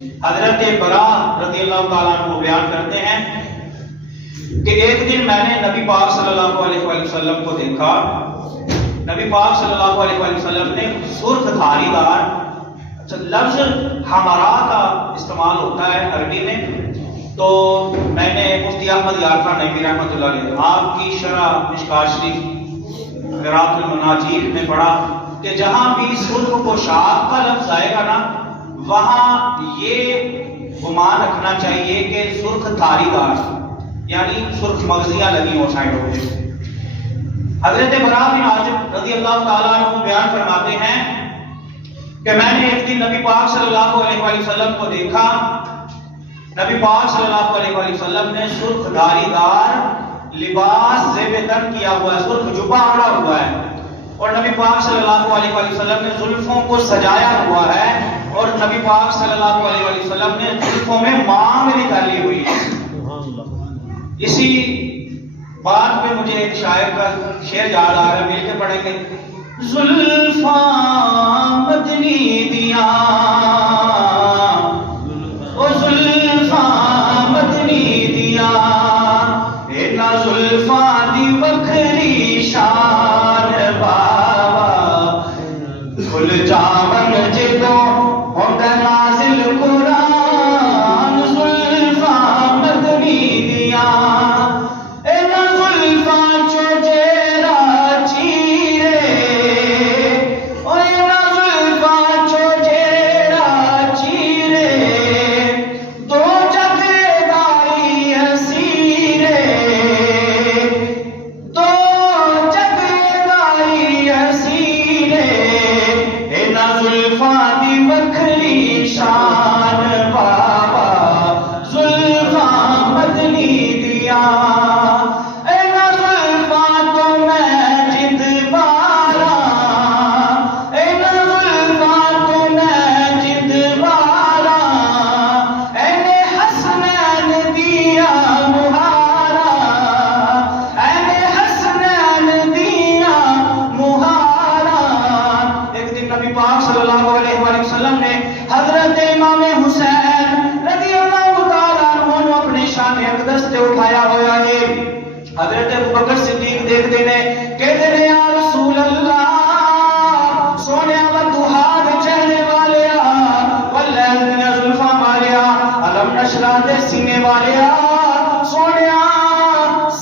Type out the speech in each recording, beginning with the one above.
حضرت برا رضی اللہ تعالیٰ عنہ بیان کرتے ہیں کہ ایک دن میں نے نبی پاک صلی اللہ علیہ وآلہ وسلم کو دیکھا. نبی پاک صلی اللہ علیہ وآلہ وسلم نے سرخ دھاری دار لفظ ہمارا کا استعمال ہوتا ہے عربی میں. تو میں نے مفتی احمد یار خان نقوی رحمۃ اللہ علیہ آپ کی شرح مشکات شریف قراءۃ المناجیر میں پڑھا کہ جہاں بھی سرخ پوشاک کا لفظ آئے گا نا وہاں یہ گمان رکھنا چاہیے کہ سرخ دھاری دار یعنی سرخ مغزیاں لگی ہوں سائڈوں پہ. حضرت برا بن عازب رضی اللہ تعالیٰ عنہ بیان فرماتے ہیں کہ میں نے ایک دن نبی پاک صلی اللہ علیہ وآلہ وسلم کو دیکھا. نبی پاک صلی اللہ علیہ وآلہ وسلم نے سرخ دھاری دار لباس زیب تن کیا ہوا ہے, سرخ جبہ اوڑھا ہوا ہے, اور نبی پاک صلی اللہ علیہ وآلہ وسلم نے زلفوں کو سجایا ہوا ہے, اور نبی پاک صلی اللہ علیہ وآلہ وسلم نے زلفوں میں مانگ نکالی ہوئی ہے. اسی بات پہ مجھے ایک شاعر کا شعر یاد آ رہا ہے, مل کے پڑھیں گے. زلفاں مدنی دیا او زلفاں مدنی دیا اینا زلفاں دی وکھری شان بابا کھل جاون جدوں ہوندا نازل قرآن زلفاں مدنی دیا اینا زلفاں چو جیرا چیرے او اینا زلفاں چو جیرا چیرے دو جگ دائی حسیرے دو جگ دائی حسیرے اینا زلفاں دی وکھری شان بابا زلفاں مدنی دیا اینا زلفاں تو میں جد بارا اینا زلفاں تو میں جد بارا اینے حسنین دیا مہارا اینے حسنین دیا مہارا. ایک دن نبی پاک صلی اللہ علیہ وآلہ وسلم نے حضرت امام حسین رضی اللہ تعالیٰ عنہ اپنے شان اقدس سے اٹھایا ہوا ہے. حضرت ابوبکر صدیق دیکھتے نے کہتے نے یا رسول اللہ سونے وتوہاد چہرے والیا واللیل دنیا زلفاں والیا علم نشرہ دے سینے والیا سونیا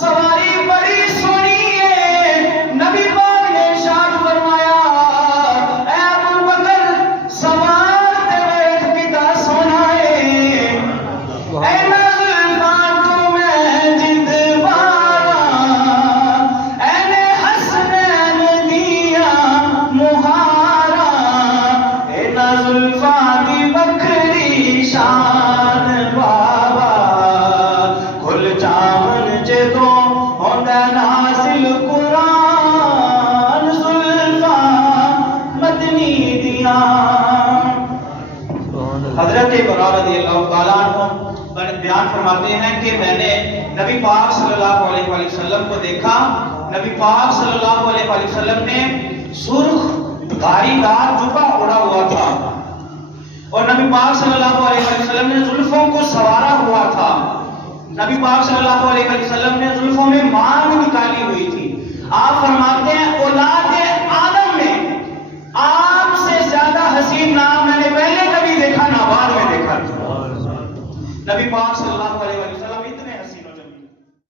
سواری بڑی سونی ہے. نبی پاک نے ارشاد فرمایا اے ابوبکر سوار تے ویکھ کتا سونا ہے اینا زلفاں تو میں جد بارا اینے حسنین دیا مہارا اینا زلفاں دی وکھری شان بابا کھل جاون جدوں ہوندا نازل قرآن زلفاں مدنی دیا. حضرت برا رضی اللہ تعالیٰ عنہ بیان فرماتے ہیں کہ میں نے نبی پاک صلی اللہ علیہ وآلہ وسلم کو دیکھا. نبی پاک صلی اللہ علیہ وآلہ وسلم نے سرخ دھاری دار جبہ اوڑھا ہوا تھا, اور نبی پاک صلی اللہ علیہ وآلہ وسلم نے زلفوں کو سوارا ہوا تھا. نبی پاک صلی اللہ علیہ وآلہ وسلم نے زلفوں میں مانگ نکالی ہوئی تھی. آپ فرماتے ہیں اولاد آدم میں آپ سے زیادہ حسین نہ میں نے پہلے کبھی دیکھا نہ بعد میں دیکھا. نبی پاک صلی اللہ علیہ وسلم